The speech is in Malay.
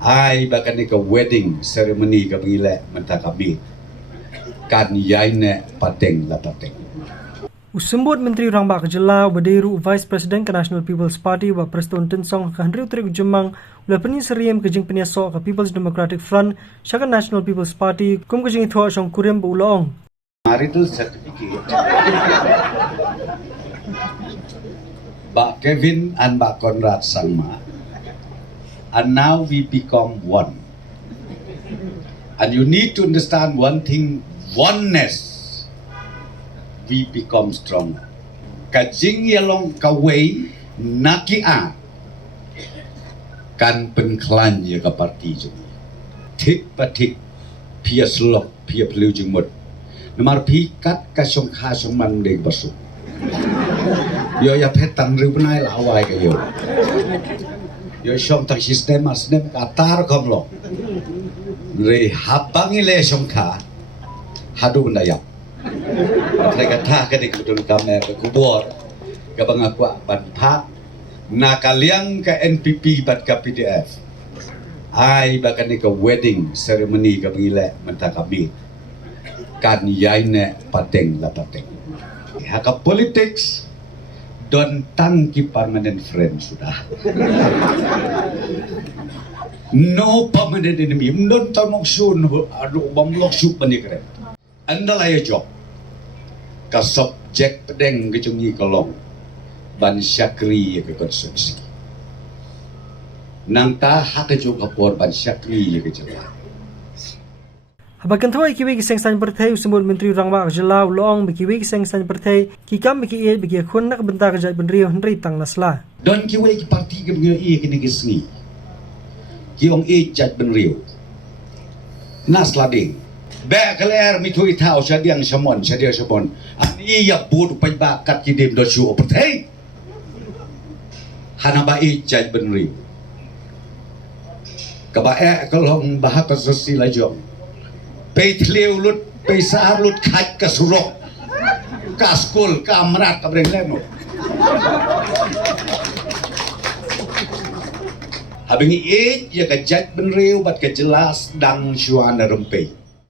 ai bahkan ni ke wedding ceremony ke pengilek mentah kami kan yaine pateng la pateng. Usembut Menteri Orang Bak Kejelau Badiru Vice President ke National People's Party wa Preston Tensong ke Henry Utrik Jemang ula pening seriem ke jing peniasok ke People's Democratic Front syaka National People's Party kum ke jing thua syong kurim bu ulong. Hari tu sertifikat Bak Kevin and Bak Conrad Sangma, and now we become one. And you need to understand one thing, oneness. We become stronger. Kajing yalong kaway nakia kan penklan ya ka parti jeng. Tik patik pia slok pia pelu jeng mut. Namar pikat ka syong kha syong man deg basu. Yo ya petan riu penai lawai ka yo. Yo syong tak sistem asnem katar kom lo. Re habang ile syong kha hadu bendayak. Mereka kata ke di kedul kami ke kubur ke bangakwa banpak nakaliang ke NPP bat ke PDF ai bahkan ni ke wedding ceremony ke pengilek mentah kami kan yaine pateng la pateng haka politics don tangki permanent friend sudah no permanent enemy don tamok sun adu bamlok sup bani keren andalai job ka subjek pedeng ke jungi kolong ban syakri ke konstruksi nang ta hak ke jung kapor ban syakri ke jela Habakan thoi kiwi kiseng san perthai usembut Menteri Orang Bak Kejelau loong bikiwi kiseng san perthai kikam biki e biki khun nak bentar kejat benrio Henry tang nasla. Don kiwi ki parti ke bengio e ke negi sengi ki ong e jat benrio nasla ding Bek keler mitui tau syadiang syamon ani ya bud bakat kidim do syu opertei hana bai jaj benri ka bae kolong bahata sosial jong pe thleu lut pe sar lut khaj ka surok ka skul ka amrat ka breng leno habingi e ya ka jaj benri bat ka jelas dang syuana rempei